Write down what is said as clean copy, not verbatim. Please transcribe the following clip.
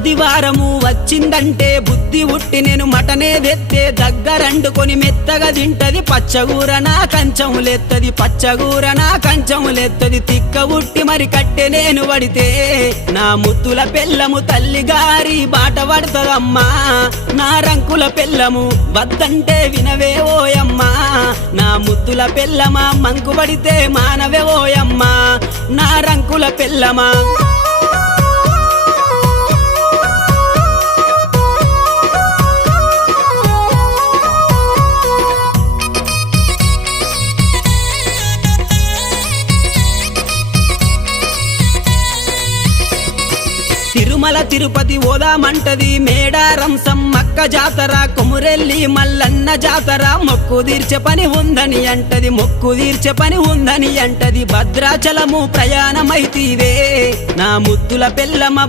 ఆదివారము వచ్చిందంటే బుద్ధి ఉట్టి నేను మటనే తెత్తే దగ్గరండుకొని మెత్తగా తింటది పచ్చగూర నా కంచములెత్తది పచ్చగూర నా కంచములెత్తది తిక్క ఉట్టి మరి కట్టె నేను పడితే నా ముత్తుల పెళ్ళము తల్లి గారి బాట పడతదమ్మా నా రంకుల పెళ్ళము వద్దంటే వినవే ఓయమ్మా నా ముత్తుల పెళ్ళమా మంకు పడితే మానవే ఓయమ్మా నా రంకుల పెళ్ళమా తిరుమల తిరుపతి ఓదామంటది మేడారం సమ్మక్క జాతర కొమురెల్లి మల్లన్న జాతర మొక్కు తీర్చే పని ఉందని అంటది మొక్కు తీర్చే పని ఉందని అంటది భద్రాచలము ప్రయాణమైతీవే నా ముద్దుల పెళ్ళమ